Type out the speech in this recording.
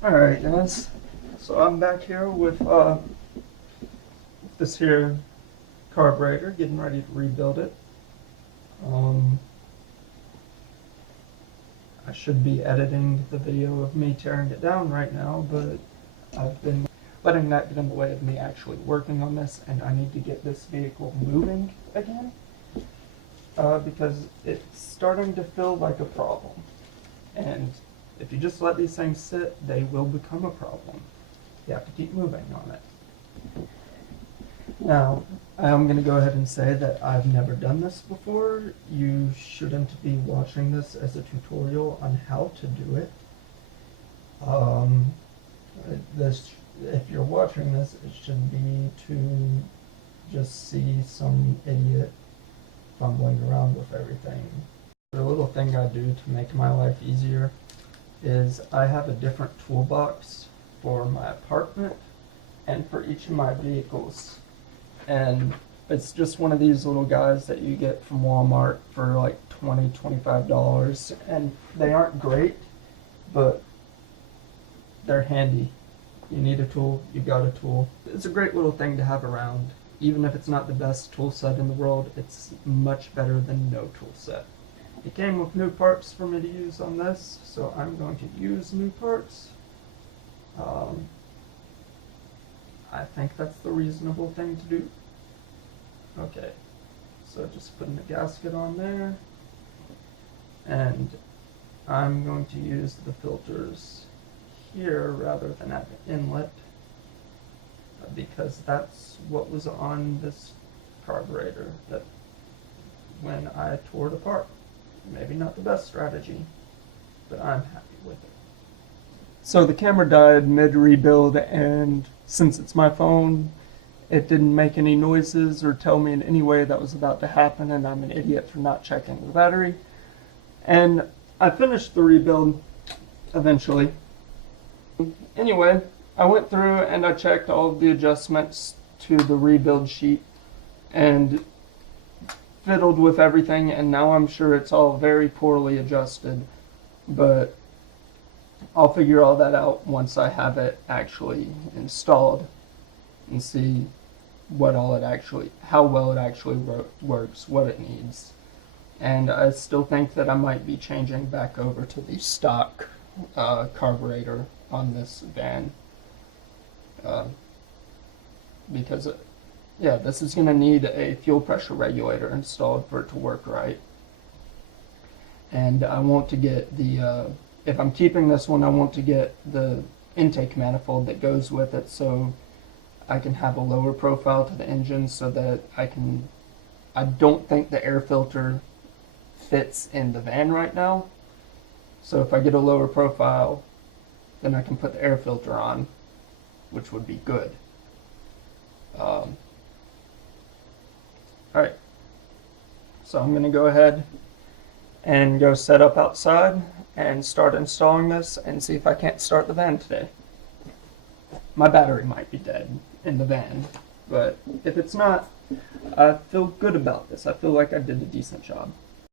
Alright guys, so I'm back here with this here carburetor, getting ready to rebuild it. I should be editing the video of me tearing it down right now, but I've been letting that get in the way of me actually working on this, and I need to get this vehicle moving again, because it's starting to feel like a problem. And if you just let these things sit, they will become a problem. You have to keep moving on it. Now, I'm going to go ahead and say that I've never done this before. You shouldn't be watching this as a tutorial on how to do it. If you're watching this, it should be to just see some idiot fumbling around with everything. The little thing I do to make my life easier is I have a different toolbox for my apartment and for each of my vehicles. And it's just one of these little guys that you get from Walmart for like $20, $25. And they aren't great, but they're handy. You need a tool, you got a tool. It's a great little thing to have around. Even if it's not the best tool set in the world, it's much better than no tool set. It came with new parts for me to use on this, so I'm going to use new parts. I think that's the reasonable thing to do. Okay, so just putting the gasket on there, and I'm going to use the filters here rather than at the inlet, because that's what was on this carburetor that when I tore it apart. Maybe not the best strategy, but I'm happy with it. So the camera died mid-rebuild, and since it's my phone, it didn't make any noises or tell me in any way that was about to happen, and I'm an idiot for not checking the battery. And I finished the rebuild eventually. Anyway, I went through and I checked all of the adjustments to the rebuild sheet and fiddled with everything, and now I'm sure it's all very poorly adjusted, but I'll figure all that out once I have it actually installed and see how well it actually works, what it needs. And I still think that I might be changing back over to the stock carburetor on this van, because yeah, this is going to need a fuel pressure regulator installed for it to work right. And I want to get the, if I'm keeping this one, I want to get the intake manifold that goes with it, so I can have a lower profile to the engine, so that I don't think the air filter fits in the van right now. So if I get a lower profile, then I can put the air filter on, which would be good. Alright, so I'm going to go ahead and go set up outside and start installing this and see if I can't start the van today. My battery might be dead in the van, but if it's not, I feel good about this. I feel like I did a decent job.